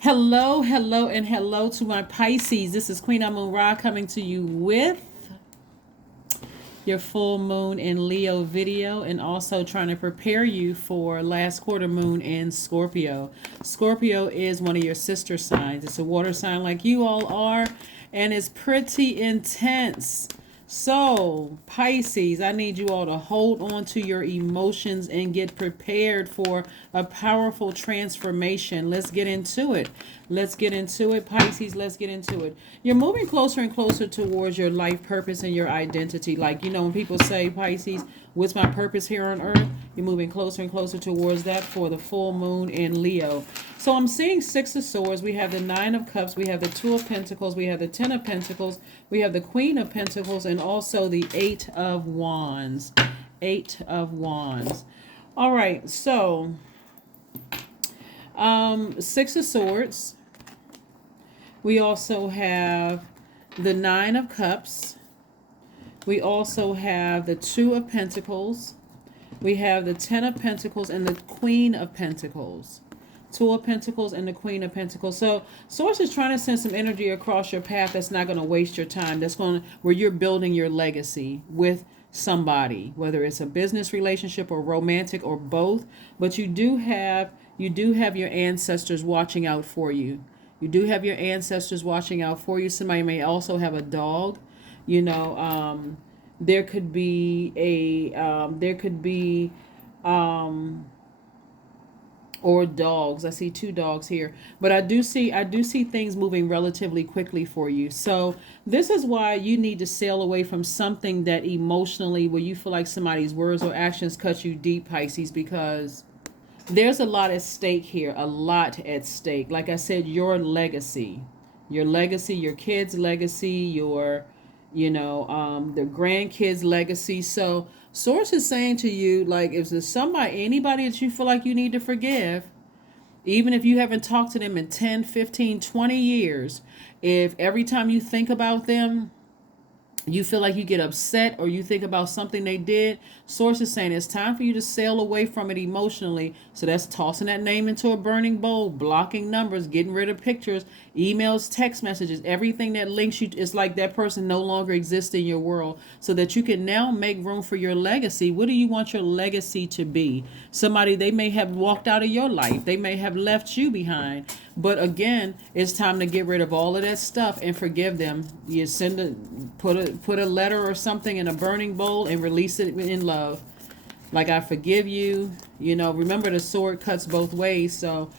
Hello, hello, and hello to my Pisces. This is Queen Amun Ra coming to you with your full moon in Leo video and also trying to prepare you for last quarter moon in Scorpio. Scorpio is one of your sister signs. It's a water sign like you all are, and it's pretty intense. So, Pisces, I need you all to hold on to your emotions and get prepared for a powerful transformation. Let's get into it. Let's get into it, Pisces. Let's get into it. You're moving closer and closer towards your life purpose and your identity. Like, when people say, Pisces, what's my purpose here on earth? You're moving closer and closer towards that for the full moon in Leo. So I'm seeing Six of Swords. We have the Nine of Cups. We have the Two of Pentacles. We have the Ten of Pentacles. We have the Queen of Pentacles and also the Eight of Wands. Eight of Wands. All right. So Six of Swords. We also have the Nine of Cups. We also have the Two of Pentacles. We have the Ten of Pentacles and the Queen of Pentacles. Two of Pentacles and the Queen of Pentacles. So Source is trying to send some energy across your path that's not going to waste your time. That's going to, where you're building your legacy with somebody, whether it's a business relationship or romantic or both. But you do have your ancestors watching out for you. You do have your ancestors watching out for you. Somebody may also have a dog. There could be or dogs. I see two dogs here, but I do see things moving relatively quickly for you. So this is why you need to sail away from something that emotionally, where you feel like somebody's words or actions cut you deep, Pisces, because there's a lot at stake here, a lot at stake. Like I said, your legacy, your kids' legacy, the grandkids' legacy. So Source is saying to you, like, if there's anybody that you feel like you need to forgive, even if you haven't talked to them in 10, 15, 20 years, if every time you think about them, you feel like you get upset or you think about something they did, Source is saying it's time for you to sail away from it emotionally. So that's tossing that name into a burning bowl, blocking numbers, getting rid of pictures, emails, text messages, everything that links you. It's like that person no longer exists in your world, so that you can now make room for your legacy. What do you want your legacy to be? Somebody, they may have walked out of your life. They may have left you behind. But again, it's time to get rid of all of that stuff and forgive them. You put a letter or something in a burning bowl and release it in love. Like, I forgive you. Remember, the sword cuts both ways, so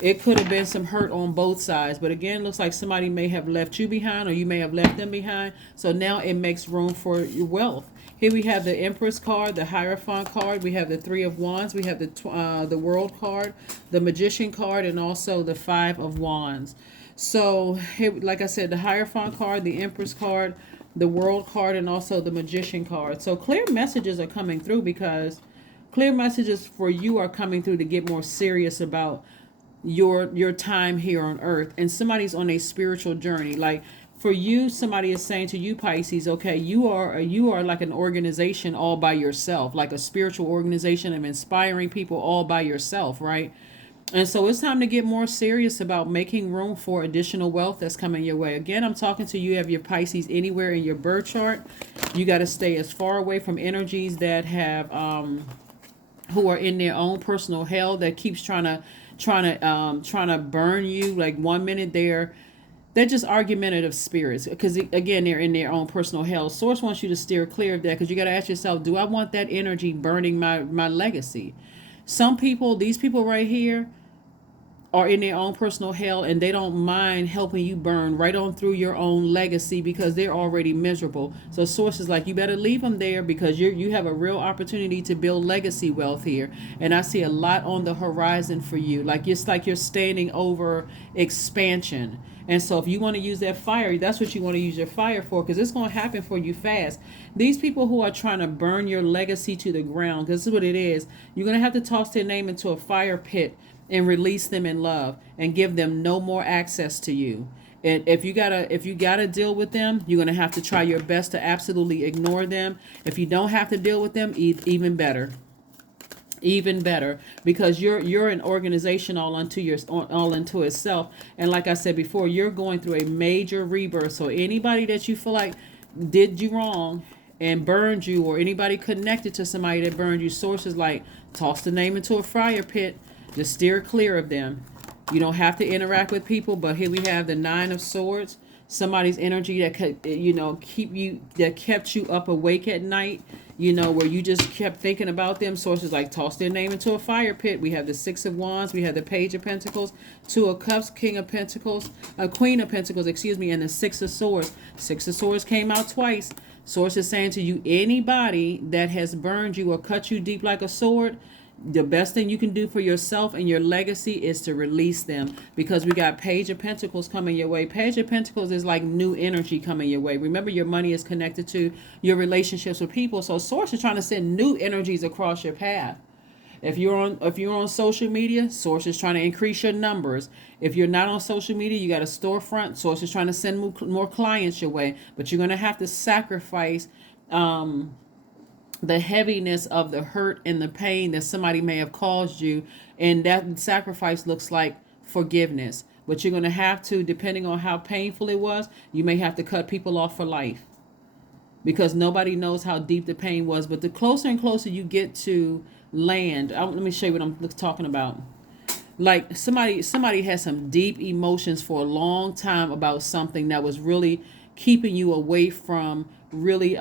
it could have been some hurt on both sides. But again, looks like somebody may have left you behind or you may have left them behind. So now it makes room for your wealth. Here we have the Empress card, the Hierophant card. We have the Three of Wands. We have the World card, the Magician card, and also the Five of Wands. So here, like I said, the Hierophant card, the Empress card, the World card, and also the Magician card. So clear messages are coming through, because clear messages for you are coming through to get more serious about your time here on earth. And somebody's on a spiritual journey. Like, for you, somebody is saying to you, Pisces, okay, you are like an organization all by yourself, like a spiritual organization of inspiring people all by yourself, right? And so it's time to get more serious about making room for additional wealth that's coming your way. Again, I'm talking to you, have your Pisces anywhere in your birth chart. You got to stay as far away from energies that have who are in their own personal hell, that keeps trying to burn you. Like, 1 minute they're just argumentative spirits, because again, they're in their own personal hell. Source wants you to steer clear of that, because you got to ask yourself, do I want that energy burning my legacy? These people right here are in their own personal hell, and they don't mind helping you burn right on through your own legacy, because they're already miserable. So Source is like, you better leave them there, because you have a real opportunity to build legacy wealth here. And I see a lot on the horizon for you. Like, it's like you're standing over expansion. And so if you want to use that fire, that's what you want to use your fire for, because it's going to happen for you fast. These people who are trying to burn your legacy to the ground, this is what it is. You're going to have to toss their name into a fire pit and release them in love and give them no more access to you. And if you gotta deal with them, you're gonna have to try your best to absolutely ignore them. If you don't have to deal with them, even better. Even better, because you're an organization all into itself. And like I said before, you're going through a major rebirth. So anybody that you feel like did you wrong and burned you, or anybody connected to somebody that burned you, sources like toss the name into a fire pit. Just steer clear of them. You don't have to interact with people. But here we have the Nine of Swords. Somebody's energy that could, that kept you up awake at night, where you just kept thinking about them. Sources like toss their name into a fire pit. We have the Six of Wands, we have the Page of Pentacles, Two of Cups, King of Pentacles, Queen of Pentacles, and the Six of Swords. Six of Swords came out twice. Source is saying to you, anybody that has burned you or cut you deep like a sword, the best thing you can do for yourself and your legacy is to release them, because we got Page of Pentacles coming your way. Page of Pentacles is like new energy coming your way. Remember, your money is connected to your relationships with people. So source is trying to send new energies across your path. If you're on social media, source is trying to increase your numbers. If you're not on social media, you got a storefront, source is trying to send more clients your way. But you're going to have to sacrifice the heaviness of the hurt and the pain that somebody may have caused you. And that sacrifice looks like forgiveness. But you're going to have to, depending on how painful it was, you may have to cut people off for life, because nobody knows how deep the pain was. But the closer and closer you get to land, let me show you what I'm talking about. Like somebody has some deep emotions for a long time about something that was really keeping you away from really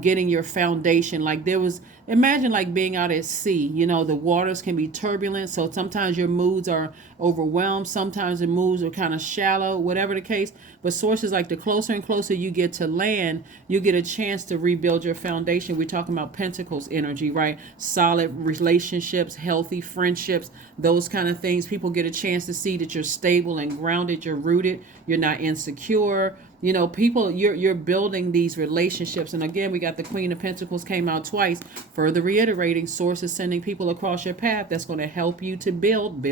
getting your foundation. Like there was, imagine like being out at sea, the waters can be turbulent. So sometimes your moods are overwhelmed. Sometimes the moods are kind of shallow, whatever the case. But sources like the closer and closer you get to land, you get a chance to rebuild your foundation. We're talking about Pentacles energy, right? Solid relationships, healthy friendships, those kind of things. People get a chance to see that you're stable and grounded, you're rooted, you're not insecure. People, you're building these relationships. And again, we got the Queen of Pentacles came out twice, further reiterating source is sending people across your path that's going to help you to build.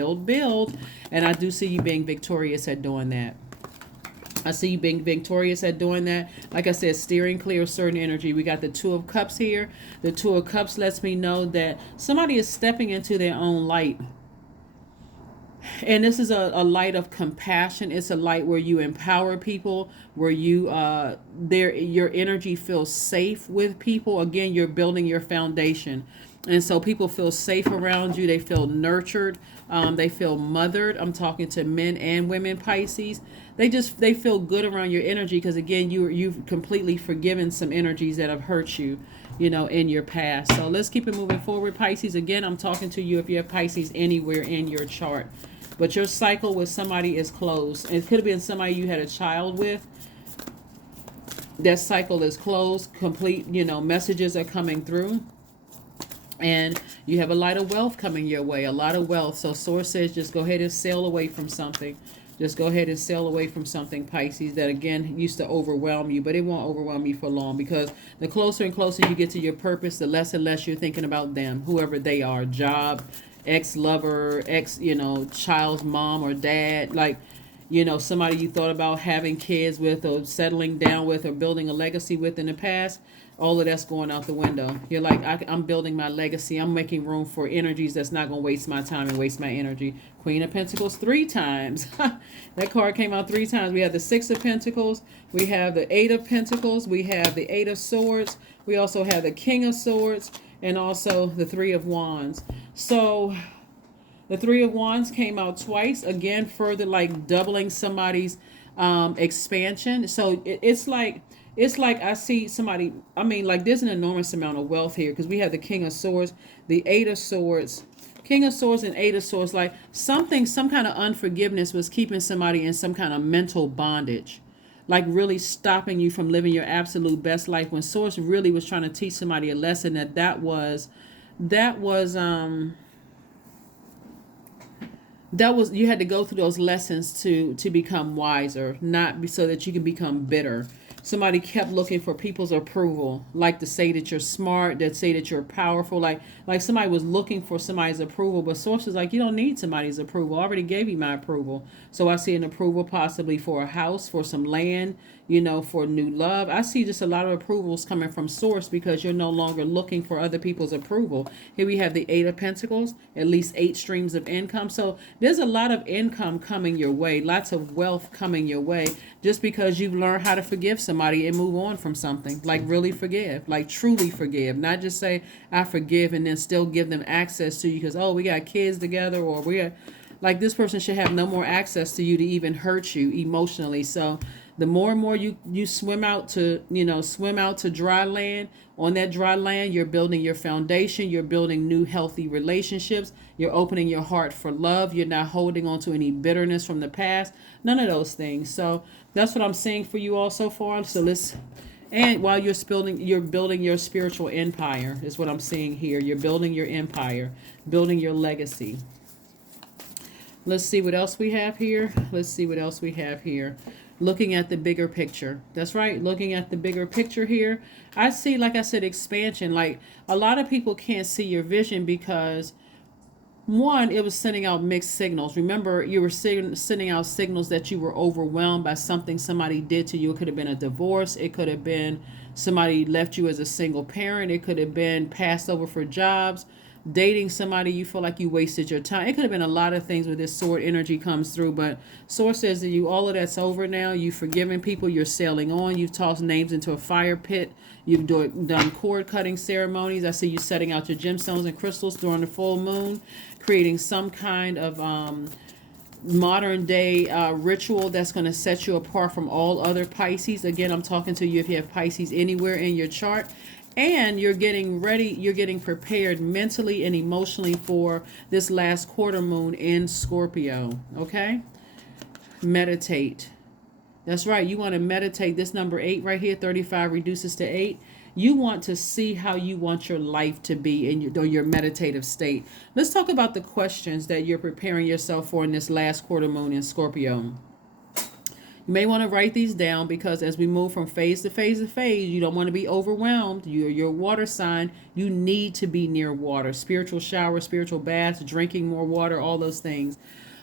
And I do see you being victorious at doing that. I see you being victorious at doing that. Like I said, steering clear of certain energy. We got the Two of Cups here. The Two of Cups lets me know that somebody is stepping into their own light. And this is a light of compassion. It's a light where you empower people, where your energy feels safe with people. Again, you're building your foundation. And so people feel safe around you. They feel nurtured. They feel mothered. I'm talking to men and women, Pisces. They feel good around your energy, because again, you've completely forgiven some energies that have hurt you, in your past. So let's keep it moving forward, Pisces. Again, I'm talking to you if you have Pisces anywhere in your chart. But your cycle with somebody is closed. It could have been somebody you had a child with. That cycle is closed, complete, messages are coming through. And you have a lot of wealth coming your way, a lot of wealth. So source says just go ahead and sail away from something. Just go ahead and sail away from something, Pisces, that again used to overwhelm you, but it won't overwhelm you for long, because the closer and closer you get to your purpose, the less and less you're thinking about them, whoever they are, job, ex-lover, child's mom or dad, like, somebody you thought about having kids with or settling down with or building a legacy with in the past. All of that's going out the window. You're like, I'm building my legacy. I'm making room for energies that's not going to waste my time and waste my energy. Queen of Pentacles 3 times. That card came out 3 times. We have the Six of Pentacles. We have the Eight of Pentacles. We have the Eight of Swords. We also have the King of Swords. And also the Three of Wands. So the Three of Wands came out twice. Again, further like doubling somebody's expansion. So it's like I see somebody, like there's an enormous amount of wealth here, because we have the King of Swords, the Eight of Swords, King of Swords and Eight of Swords. Like some kind of unforgiveness was keeping somebody in some kind of mental bondage, like really stopping you from living your absolute best life, when source really was trying to teach somebody a lesson that was you had to go through those lessons to become wiser, not so that you can become bitter. somebody kept looking for people's approval, like to say that you're smart, that say that you're powerful, like somebody was looking for somebody's approval. But source is like, you don't need somebody's approval. I already gave you my approval. So I see an approval possibly for a house, for some land, for new love. I see just a lot of approvals coming from source because you're no longer looking for other people's approval. Here we have the Eight of Pentacles, at least 8 streams of income. So there's a lot of income coming your way, lots of wealth coming your way, just because you've learned how to forgive somebody and move on from something. Like really forgive, like truly forgive, not just say I forgive and then still give them access to you because, oh, we got kids together, or like this person should have no more access to you to even hurt you emotionally. So the more and more you swim out to dry land, on that dry land you're building your foundation, you're building new healthy relationships, you're opening your heart for love, you're not holding on to any bitterness from the past, none of those things. So that's what I'm seeing for you all so far. So and while you're building your spiritual empire is what I'm seeing here. You're building your empire, building your legacy. Let's see what else we have here. Looking at the bigger picture. That's right. Looking at the bigger picture here. I see, like I said, expansion. Like a lot of people can't see your vision because, one, it was sending out mixed signals. Remember, you were sending out signals that you were overwhelmed by something somebody did to you. It could have been a divorce. It could have been somebody left you as a single parent. It could have been passed over for jobs. Dating somebody you feel like you wasted your time. It could have been a lot of things where this sword energy comes through, but source says that all of that's over now. You've forgiven people. You're sailing on. You've tossed names into a fire pit. You've done cord cutting ceremonies. I see you setting out your gemstones and crystals during the full moon, creating some kind of modern day ritual that's going to set you apart from all other Pisces. Again, I'm talking to you if you have Pisces anywhere in your chart. And you're getting ready, you're getting prepared mentally and emotionally for this last quarter moon in Scorpio. Okay? Meditate. That's right. You want to meditate. This number 8 right here, 35 reduces to 8. You want to see how you want your life to be in your meditative state. Let's talk about the questions that you're preparing yourself for in this last quarter moon in Scorpio. You may want to write these down because as we move from phase to phase to phase, you don't want to be overwhelmed. You're a water sign. You need to be near water. Spiritual shower, spiritual baths, drinking more water, all those things.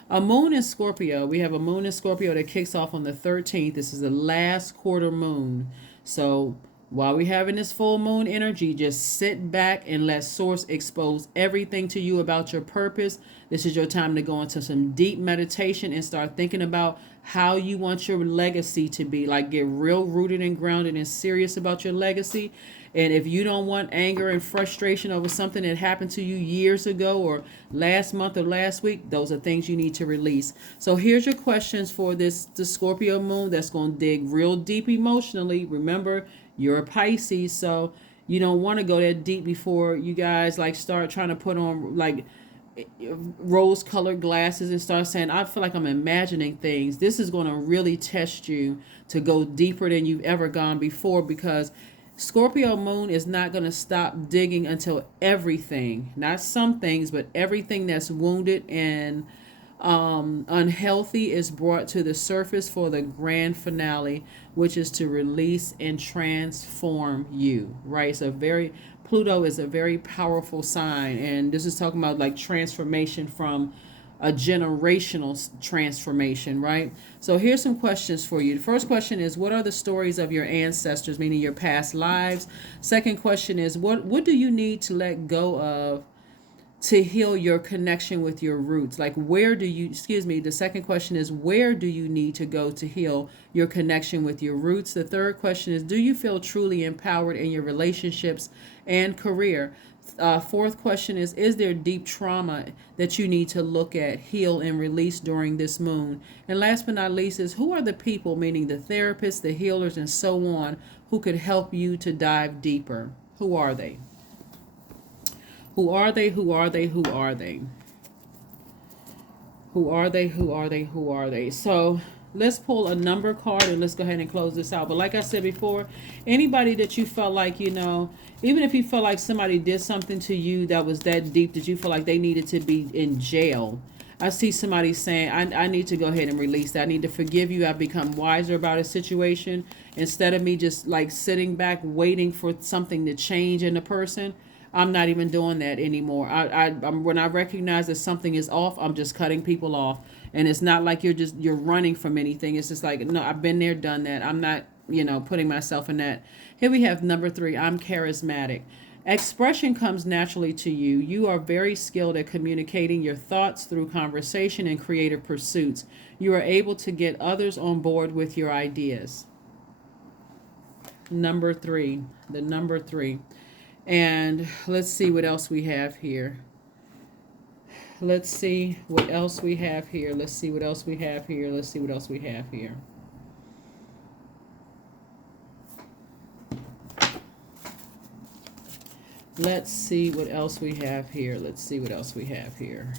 A moon in Scorpio. We have a moon in Scorpio that kicks off on the 13th. This is the last quarter moon. So while we're having this full moon energy, just sit back and let Source expose everything to you about your purpose. This is your time to go into some deep meditation and start thinking about how you want your legacy to be. Like get real rooted and grounded and serious about your legacy. And if you don't want anger and frustration over something that happened to you years ago or last month or last week, those are things you need to release. So here's your questions for the Scorpio moon that's going to dig real deep emotionally. Remember, you're a Pisces, so you don't want to go that deep before you guys like start trying to put on like rose colored glasses and start saying, I feel like I'm imagining things. This is going to really test you to go deeper than you've ever gone before, because Scorpio moon is not going to stop digging until everything, not some things, but everything that's wounded and unhealthy is brought to the surface for the grand finale, which is to release and transform you, right? So Pluto is a very powerful sign, and this is talking about like transformation from a generational transformation, right? So here's some questions for you. The first question is, what are the stories of your ancestors, meaning your past lives? Second question is, what do you need to let go of to heal your connection with your roots? Like the second question is, where do you need to go to heal your connection with your roots? The third question is, do you feel truly empowered in your relationships and career? Fourth question is there deep trauma that you need to look at, heal, and release during this moon? And last but not least is, who are the people, meaning the therapists, the healers, and so on, who could help you to dive deeper? Who are they? Who are they? Who are they? Who are they? Who are they? Who are they? Who are they? So let's pull a number card and let's go ahead and close this out. But like I said before, anybody that you felt like, even if you felt like somebody did something to you that was that deep that you feel like they needed to be in jail, I see somebody saying, I need to go ahead and release that. I need to forgive you. I've become wiser about a situation. Instead of me just like sitting back waiting for something to change in the person, I'm not even doing that anymore. When I recognize that something is off, I'm just cutting people off. And it's not like you're running from anything. It's just like, no, I've been there, done that. I'm not, putting myself in that. Here we have number 3. I'm charismatic. Expression comes naturally to you. You are very skilled at communicating your thoughts through conversation and creative pursuits. You are able to get others on board with your ideas. Number 3, the number 3. And let's see what else we have here. Let's see what else we have here. Let's see what else we have here. Let's see what else we have here. Let's see what else we have here. Let's see what else we have here.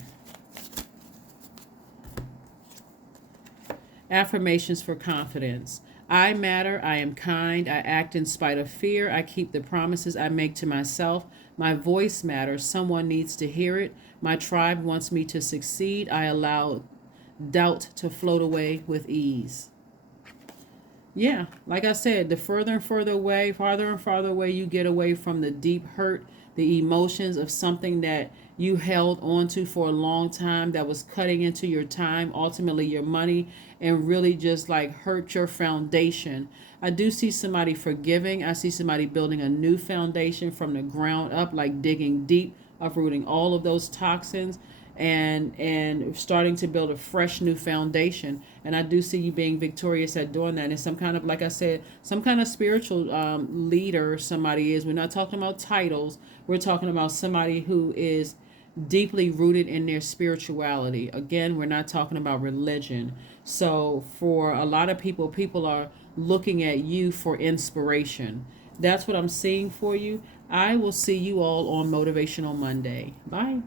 Affirmations for confidence. I matter. I am kind. I act in spite of fear. I keep the promises I make to myself. My voice matters. Someone needs to hear it. My tribe wants me to succeed. I allow doubt to float away with ease. Yeah, like I said, the farther and farther away you get away from the deep hurt, the emotions of something that you held onto for a long time that was cutting into your time, ultimately your money, and really just like hurt your foundation. I do see somebody forgiving. I see somebody building a new foundation from the ground up, like digging deep, uprooting all of those toxins and starting to build a fresh new foundation. And I do see you being victorious at doing that. And some kind of, like I said, some kind of spiritual leader somebody is. We're not talking about titles. We're talking about somebody who is deeply rooted in their spirituality. Again, we're not talking about religion. So for a lot of people are looking at you for inspiration. That's what I'm seeing for you. I will see you all on Motivational Monday. Bye.